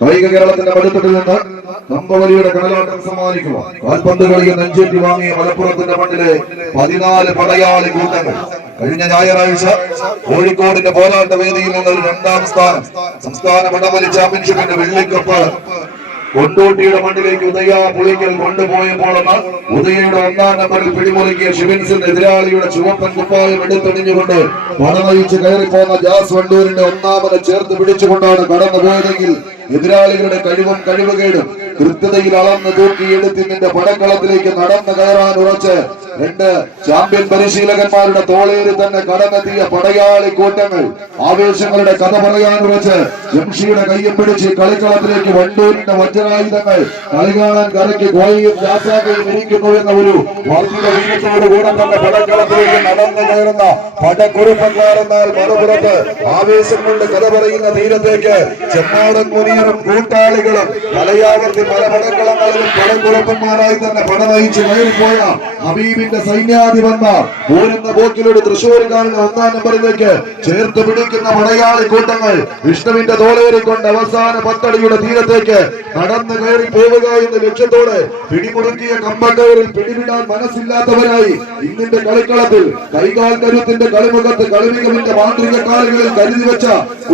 കായിക കേരളത്തിന്റെ മടുത്തട്ടിൽ നിന്ന് കമ്പവലിയുടെ കടലാട്ടം സമ്മാനിക്കുക കാൽപന്ത് കളിയിൽ നെഞ്ചേറ്റി വാങ്ങിയ മലപ്പുറത്തിന്റെ മണ്ണിലെ പതിനാല് പടയാളി കൂട്ടങ്ങൾ. കഴിഞ്ഞ ഞായറാഴ്ച കോഴിക്കോടിന്റെ പോരാട്ട വേദിയിൽ നിന്ന് രണ്ടാം സ്ഥാനം സംസ്ഥാന വടംവലി ചാമ്പ്യൻഷിപ്പിന്റെ വെള്ളിക്കപ്പ് കൊണ്ടോട്ടിയുടെ മണ്ണിലേക്ക് ഉദയ പുളിക്കൽ കൊണ്ടുപോയപ്പോഴാണ് ഉദയയുടെ ഒന്നാം നമ്പറിൽ പിടിമുറുക്കിയ ഷിബിൻസിന് എതിരാളിയുടെ ചുവപ്പൻ കുപ്പായം എടുത്തൊണിഞ്ഞുകൊണ്ട് പണനയിച്ച് കയറിപ്പോന്ന ജാസ് വണ്ടൂരിന്റെ ഒന്നാമത് ചേർത്ത് പിടിച്ചുകൊണ്ടാണ് കടന്നുപോയതെങ്കിൽ എതിരാളികളുടെ കഴിവും കഴിവുകേടും കൃത്യതയിൽ അളന്ന് തൂക്കിയെടുത്തി നിന്റെ പടക്കളത്തിലേക്ക് നടന്നു കയറാൻ ഉറച്ച് രണ്ട് ചാമ്പ്യൻ പരിശീലകന്മാരുടെ തോളേര് തന്നെ കടന്നെത്തിയ പടയാളി കൂട്ടങ്ങൾ. ആവേശങ്ങളുടെ കഥ പറയാൻ ഉറച്ച് ജംഷിയുടെ കയ്യും പിടിച്ച് കളിക്കളത്തിലേക്ക് വണ്ടൂരിന്റെ വജ്രായുധങ്ങൾ കളി കാണാൻ കരയ്ക്ക് കോയയും ജാസാക്കയും ഇരിക്കുന്നു എന്ന ഒരു വാർഷിക തന്നെ പടക്കളത്തിലേക്ക് നടന്നു കയറുന്ന പടക്കുറിപ്പന്മാരെന്നാൽ മറുപുറത്ത് ആവേശം കൊണ്ട് കഥ പറയുന്ന തീരത്തേക്ക് ചെമ്മാടൻ മുനിയനും കൂട്ടാളികളും പലയാവർത്തി പല പടക്കളങ്ങളിലും പടക്കുറപ്പന്മാരായി തന്നെ പട നയിച്ച് കയറിപ്പോയ ഹബീബിന്റെ സൈന്യാധിപന്മാർ പോരുന്ന പോക്കിലൂടെ തൃശ്ശൂർക്കാരന്റെ ഒന്നാം നമ്പറിലേക്ക് ചേർത്ത് പിടിക്കുന്ന മലയാളി കൂട്ടങ്ങൾ വിഷ്ണുവിന്റെ തോളേറിക്കൊണ്ട് അവസാന പത്തടിയുടെ തീരത്തേക്ക് നടന്നു കയറി പോവുക എന്ന ലക്ഷ്യത്തോടെ പിടിമുറുക്കിയ കമ്പക്കയറിൽ പിടിവിടാൻ മനസ്സില്ലാത്തവരായി ഇന്നിന്റെ കളിക്കളത്തിൽ കൈകാൽ കരുത്തിന്റെ കളിമുഖത്ത് കളിമികവിന്റെ മാന്ത്രിക കാലുകളിൽ കരുതി വെച്ച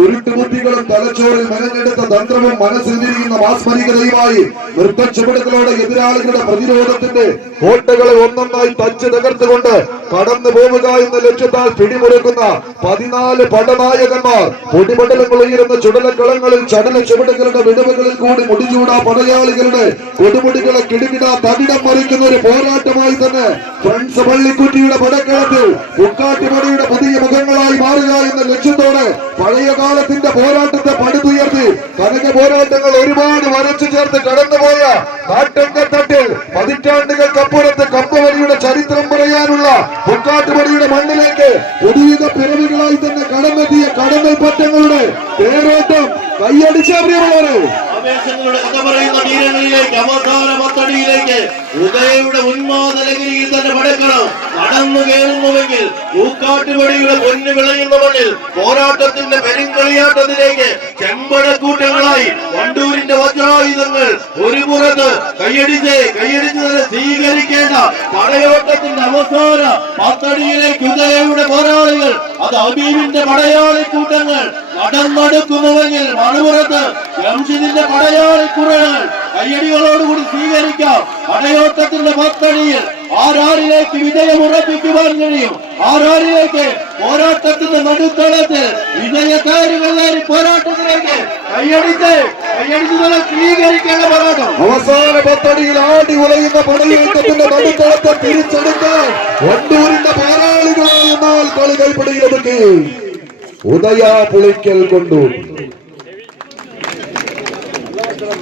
ഉരുട്ടുബുദ്ധികളും തലച്ചോറിൽ മെനഞ്ഞെടുത്ത തന്ത്രവും മനസ്സിൽ തിരിയുന്ന മാസ്മരികതയുമായി നൃത്ത ചുവടുകളോടെ എതിരാളികളുടെ പ്രതിരോധത്തിന്റെ കോട്ടകളെ ഒന്നൊന്നായി തച്ച് തകർത്തുകൊണ്ട് കടന്നു പോവുക എന്ന ലക്ഷ്യത്താൽ പിടിമുറുക്കുന്ന പതിനാല് പടനായകന്മാർ. പൊടിപടലങ്ങൾ ഉയരുന്ന ചുടലക്കളങ്ങളിൽ ചടല ചുവടുകളുടെ വിടവുകളിൽ കൂടി മുടിചൂടാ പടയാളികളുടെ കൊടുമുടികളെ കിടുകിടാ തകിടം മറിക്കുന്ന ഒരു പോരാട്ടമായി തന്നെ ഫ്രണ്ട്സ് പള്ളിക്കുറ്റിയുടെ പടക്കളത്തിൽ ഉക്കാട്ടുപടിയുടെ പുതിയ മുഖങ്ങളായി മാറുക എന്ന ലക്ഷ്യത്തോടെ പഴയ കാലത്തിന്റെ പോരാട്ടത്തെ പടുത്തുയർത്തി കനക പോരാട്ടങ്ങൾ ഒരുപാട് വരച്ചു ചേർത്ത് കടന്നുപോയ നാട്ടങ്കത്തട്ടിൽ പതിറ്റാണ്ടുകൾക്കപ്പുറത്ത് കമ്പവലിയുടെ ചരിത്രം പറയാനുള്ള പൊക്കാട്ടുപടിയുടെ മണ്ണിലേക്ക് പുതിയ പിറവികളായി തന്നെ കടന്നെത്തിയ കടന്നൽ പറ്റങ്ങളുടെ പേരോട്ടം കൈയടിച്ച പ്രിയമുള്ളവരെ ആവേശങ്ങളുടെ ഉദയയുടെ തന്നെ പൂക്കാട്ടുപടിയുടെ പൊന്നു വിളയുന്ന മണ്ണിൽ പോരാട്ടത്തിന്റെ പെരുങ്കളിയാട്ടത്തിലേക്ക് ചെമ്പടക്കൂട്ടങ്ങളായി വണ്ടൂരിന്റെ വജ്രായുധങ്ങൾ ഒരു പുറത്ത് കൈയടിച്ച് കൈയടിച്ച് തന്നെ സ്വീകരിക്കേണ്ട പടയോട്ടത്തിന്റെ അവസാന പത്തടിയിലേക്ക് ഉദയയുടെ പോരാളികൾ അത് അബീബിന്റെ പടയാളി കൂട്ടങ്ങൾ നടന്നെടുക്കുന്നുവെങ്കിൽ മറുപുറത്ത് ജംഷിദിന്റെ പടയാളി കുറകൾ കയ്യടികളോടുകൂടി സ്വീകരിക്കാം. പടയോട്ടത്തിന്റെ പത്തടിയിൽ ആരാരിലേക്ക് വിജയം ഉറപ്പിക്കുവാൻ കഴിയും? ആരാരിലേക്ക് പോരാട്ടത്തിന്റെ നടുത്തളത്തിൽ വിജയക്കാരുകളേറി പോരാട്ടത്തിലേക്ക് സ്വീകരിക്കേണ്ട പോരാട്ടം. അവസാന പത്തടിയിൽ ആടി ഉലയുന്ന പണിയേറ്റത്തിന്റെ നടുത്തളത്തെ തിരിച്ചെടുത്ത് വണ്ടൂരിന്റെ പോരാളികളായി എന്നാൽ കളി കൈപ്പിടിയിലൊതുക്കി ഉദയ പുളിക്കൽ കൊണ്ടു.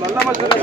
നല്ല മത്സരം